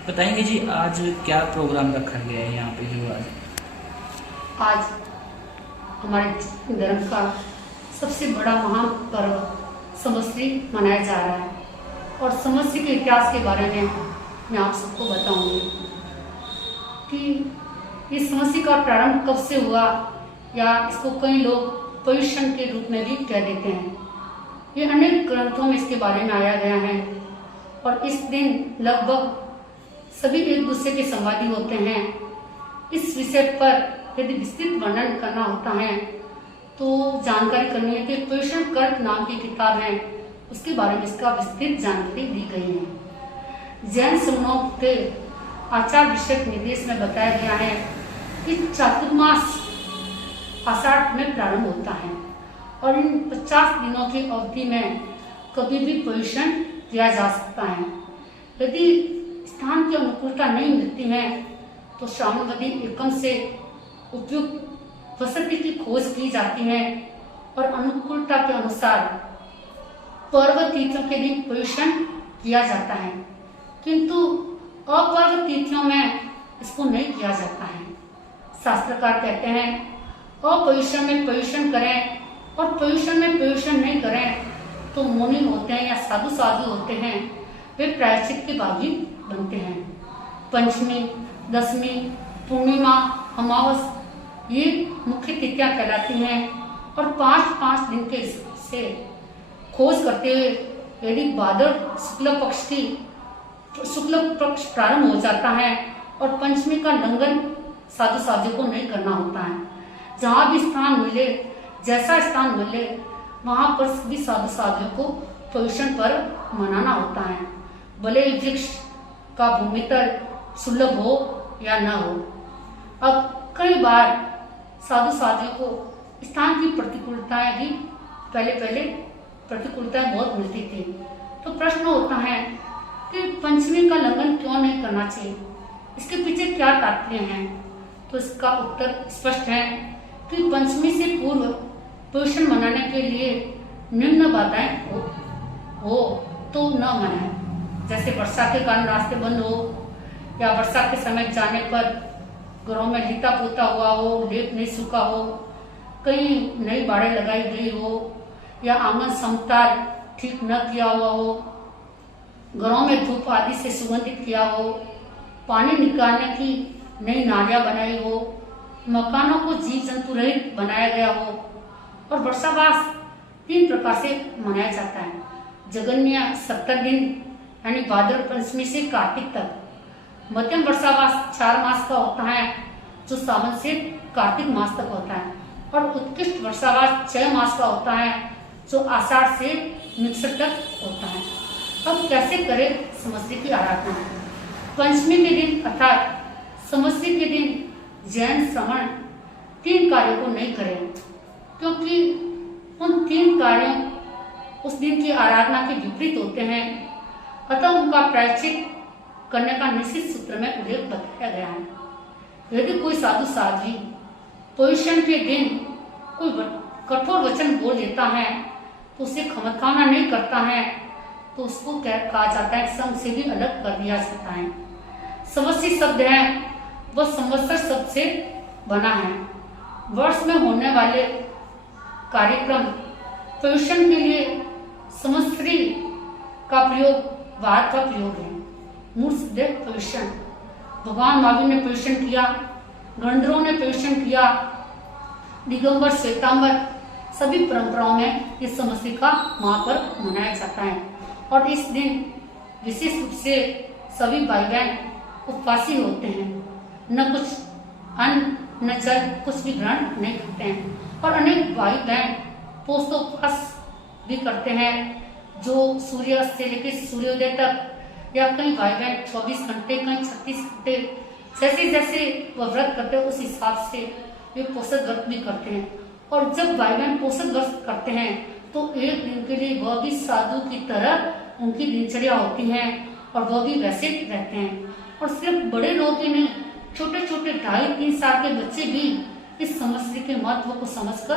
बताएंगे जी आज क्या प्रोग्राम रखा गया है यहाँ पे जो आज हमारे धर्म का सबसे बड़ा महान पर्व संवत्सरी मनाया जा रहा है और संवत्सरी के इतिहास के बारे में मैं आप सबको बताऊंगी कि इस संवत्सरी का प्रारंभ कब से हुआ, या इसको कई लोग पर्युषण के रूप में भी कह देते हैं। ये अनेक ग्रंथों में इसके बारे में आया गया है और इस दिन लगभग सभी एक दूसरे के संवादी होते हैं। इस विषय पर यदि विस्तृत वर्णन करना होता है तो जानकारी करनी है कि पर्युषण कर्क नाम की किताब है, उसके बारे में इसका विस्तृत जानकारी दी गई है। जैन समूहों के आचार विषयक निर्देश में बताया गया है कि चातुर्मास आषाढ़ में प्रारंभ होता है और इन 50 दिनों की अवधि में कभी भी पर्युषण किया जा सकता है। यदि स्थान की अनुकूलता नहीं मिलती है तो श्रावणवदी एकम से उपयुक्त वसति की खोज की जाती है और अनुकूलता के अनुसार पर्व तिथियों के दिन पर्युषण किया जाता है, किंतु अपर्व तिथियों में इसको नहीं किया जाता है। शास्त्रकार कहते हैं अपर्युषण में पर्युषण करें और पर्युषण में पर्युषण नहीं करें तो मुनि होते हैं या साधु साधु होते हैं, वे प्रायश्चित के भागी बनते हैं। पंचमी, दशमी, पूर्णिमा, अमावस ये मुख्य तिथियां कहलाती हैं और 5-5 दिन के से खोज करते हुए यदि भाद्र शुक्ल पक्ष प्रारंभ हो जाता है और पंचमी का लंघन साधु साधु को नहीं करना होता है। जहाँ भी स्थान मिले, जैसा स्थान मिले, वहां पर सभी साधु साधुओं को पर्युषण पर्व मनाना होता है, भले वृक्ष का भूमितल सुलभ हो या न हो। अब कई बार साधु साधुओं को स्थान की प्रतिकूलताएं भी पहले प्रतिकूलताएं बहुत मिलती थी, तो प्रश्न होता है कि पंचमी का लंघन क्यों नहीं करना चाहिए, इसके पीछे क्या तात्पर्य है। तो इसका उत्तर स्पष्ट है कि पंचमी से पूर्व पर्युषण मनाने के लिए निम्न बाधाएं हो तो न मनाएं, जैसे वर्षा के कारण रास्ते बंद हो, या वर्षा के समय जाने पर घरों में लीता पोता हुआ हो, लेप नहीं सूखा हो, कहीं नई बाड़े लगाई गई हो, या आंगन समताल ठीक न किया हुआ हो, घरों में धूप आदि से सुगंधित किया हो, पानी निकालने की नई नालियां बनाई हो, मकानों को जीव जंतु रहित बनाया गया हो। और वर्षावास 3 प्रकार से मनाया जाता है। जगन्य 70 दिन यानी भाद्र पंचमी से कार्तिक तक, मध्यम वर्षावास 4 मास का होता है जो सावन से कार्तिक मास तक होता है, और उत्कृष्ट वर्षावास 6 मास का होता है जो आषाढ़ से मिक्सर तक होता है। अब कैसे करें संवत्सरी की आराधना। पंचमी के दिन अर्थात संवत्सरी के दिन जैन श्रवण 3 कार्यों को नहीं करें, क्योंकि उन 3 कार्यों उस दिन की आराधना के विपरीत होते हैं, अतः उनका प्रायश्चित करने का निश्चित सूत्र में उल्लेख बताया गया है। यदि कोई साधु साध्वी पर्युषण के दिन कोई कठोर वचन बोल देता है तो उसे खमतखाना नहीं करता है तो उसको कहा जाता है, संघ से भी अलग कर दिया जाता है। संवत्सरी शब्द है वह संवत्सर शब्द से बना है। वर्ष में होने वाले कार्यक्रम पर्युषण के लिए संवत्सरी का प्रयोग वार का प्रयोग है। मूल शब्द है पर्युषण। भगवान महावीर ने पर्युषण किया, गणधरों ने पर्युषण किया, दिगंबर श्वेतांबर सभी परंपराओं में इस संवत्सरी का महापर्व मनाया जाता है। और इस दिन विशेष रूप से सभी भाई बहन उपवासी होते हैं, न कुछ अन्न न जल कुछ भी ग्रहण नहीं करते हैं। और अनेक भाई बहन पोस्तोपवास भी करते हैं जो सूर्यास्त से लेकर सूर्योदय तक, या कई भाई बहन 24 घंटे, कई 36 घंटे, जैसे जैसे वह व्रत करते हैं उस हिसाब से वे पोषक व्रत भी करते हैं। और जब भाई बहन पोषक व्रत करते हैं तो एक दिन के लिए वह भी साधु की तरह उनकी दिनचर्या होती है और वह भी वैसे रहते हैं। और सिर्फ बड़े लोग ही नहीं, छोटे छोटे 2.5-3 साल के बच्चे भी इस संवत्सरी के महत्व को समझकर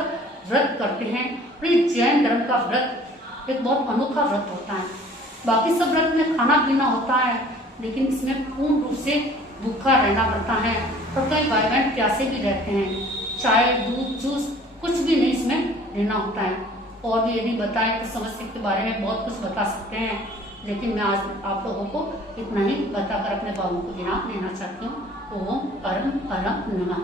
व्रत करते हैं। और ये जैन धर्म का व्रत एक बहुत अनोखा व्रत होता है। बाकी सब व्रत में खाना पीना होता है, लेकिन इसमें पूर्ण रूप से भूखा रहना पड़ता है और कई भाई बहन प्यासे भी रहते हैं। चाय, दूध, जूस कुछ भी नहीं इसमें लेना होता है। और भी यदि बताएं तो समस्या के बारे में बहुत कुछ बता सकते हैं, लेकिन मैं आज आप लोगों को इतना ही बताकर अपने बाबू को विराम लेना चाहती हूँ। ओम परम परम नमः।